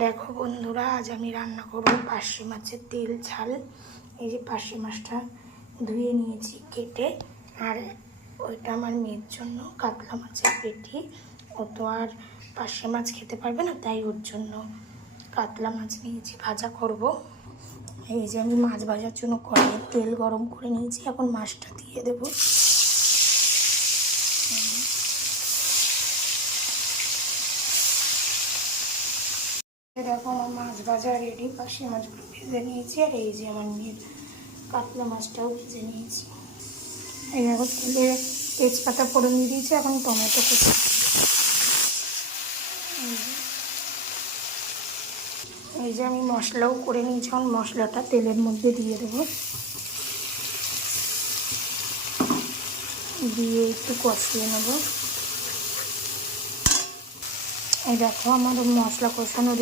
দেখো বন্ধুরা, আজ আমি রান্না করবো পার্শে মাছের তেল ঝাল। এই যে পার্শে মাছটা ধুয়ে নিয়েছি কেটে, আর ওইটা আমার মেয়ের জন্য কাতলা মাছের পেটি। ও তো আর পার্শে মাছ খেতে পারবে না, তাই ওর জন্য কাতলা মাছ নিয়েছি, ভাজা করব। এই যে আমি মাছ ভাজার জন্য কড়াইয়ে তেল গরম করে নিয়েছি, এখন মাছটা দিয়ে দেবো। দেখো আমার মাছ ভাজা রেডি, পার্শে মাছগুলো ভেজে নিয়েছি, আর এই যে আমার মেয়ের কাতলা মাছটাও ভেজে নিয়েছি। এই দেখো তেলে তেজপাতা ফোড়ন দিয়ে দিয়েছি, এখন টমেটো কুচি। এই যে আমি মশলাও করে নিয়েছি, এখন মশলাটা তেলের মধ্যে দিয়ে দেবো, দিয়ে একটু কষিয়ে নেব। এই দেখো আমার মশলা কষানো